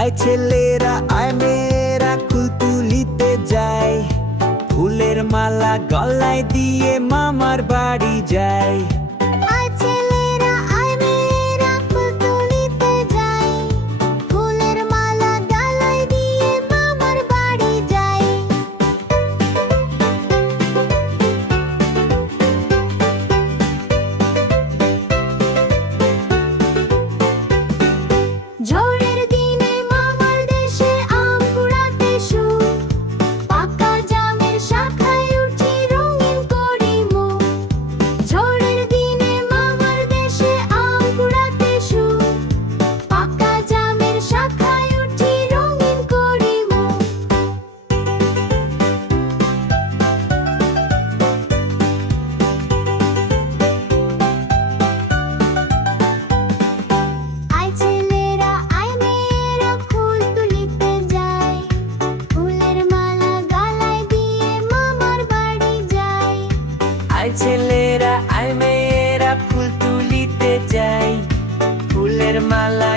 আয় ছেলেরা আয় মেয়েরা কুল তুলিতে যায়, ফুলের মালা গলায় দিয়ে মামার বাড়ি যায়। আয় ছেলেরা আয় মেয়েরা ফুল তুলিতে যায়, ফুলের মালা গলায় দিয়ে মামার বাড়ি যায়। ঝড়ের দিনে মামার দেশে আম কুড়াতে সুখ, পাকা জামের শাখায় উঠি রঙিন করি মুখ। ঝড়ের দিনে মামার দেশে আম কুড়াতে সুখ, পাকা জামের শাখায় উঠি রঙিন করি মুখ। আয় ছেলেরা আয় মেয়েরা ফুল তুলিতে যায়, ফুলের মালা গলায় দিয়ে মামার বাড়ি যায়। আয় ছেলেরা আয় মেয়েরা ফুল তুলিতে যায়, ফুলের মালা